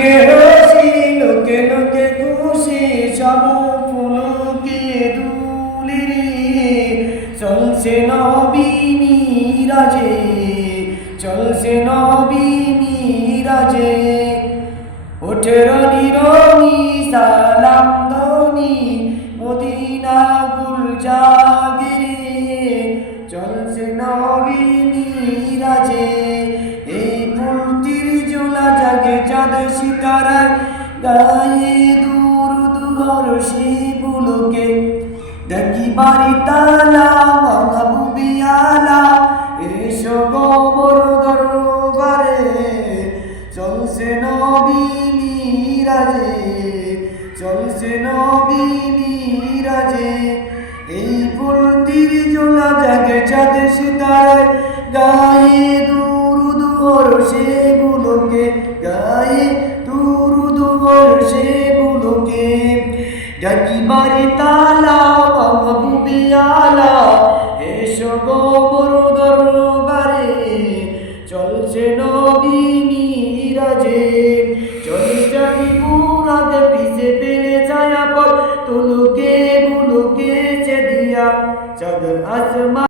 কে রসি লোকে লোকে খুশি সব ফুলকে দুলি চলছে নবী মিরাজে, চলছে নবী মিরাজে। ওঠে রনি রনি সালাম ধ্বনি মদিনা গুল জাগিরে, চলছে নবী মিরাজে। এই ফুলটির জোলা জাগে চাঁদ সিতারায়, গায়ে দুরুদ হর্ষে বুলকে ডাকি বাড়ি তালা মাহবুবি আলা, এসো গোবর দরবারে, চলছে নবী মিরাজে, চলছে নবী মিরাজে। এই ফুলটির জোলা জাগে চাঁদ সিতারায়, গায়ে দুরুদ হর্ষে বুলকে, গায়ে দুরুদ হর্ষে বুলকে ডাকি বাড়ি তালা মাহবুবি আলা, এসো গোবর দরবারে, চলছে নবী মিরাজে। চঞ্চলি মুরাদ পিছে পেলে ছায়া পর তুলুকে বুলুকে চেদিয়া চাঁদ আসমান।